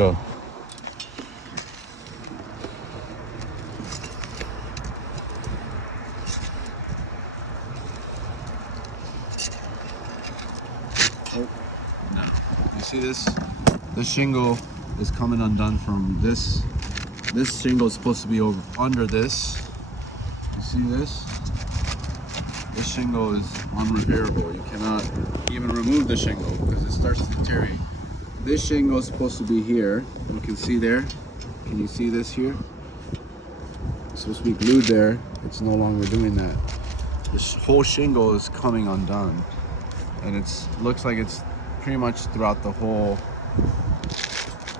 go. No. You see this? This shingle is coming undone from this. This shingle is supposed to be over under this. You see this? This shingle is unrepairable. You cannot even remove the shingle because it starts to deteriorate. This shingle is supposed to be here. You can see there. Can you see this here? It's supposed to be glued there. It's no longer doing that. This whole shingle is coming undone. And it looks like it's pretty much throughout the whole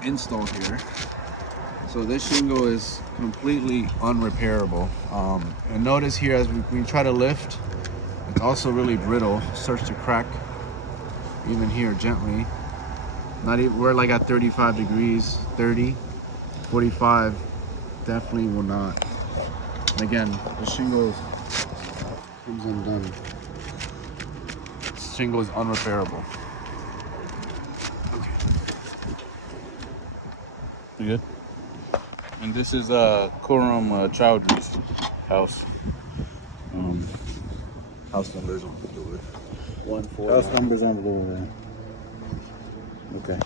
install here. So this shingle is completely unrepairable. And notice here as we try to lift, it's also really brittle. It starts to crack even here gently. Not even, we're like at 35 degrees, 30, 45, definitely will not. And again, the shingle comes undone. This shingle is unrepairable. You good? And this is Khurram Chowdhury's house. House numbers on the door. 140. House numbers on the door. Okay.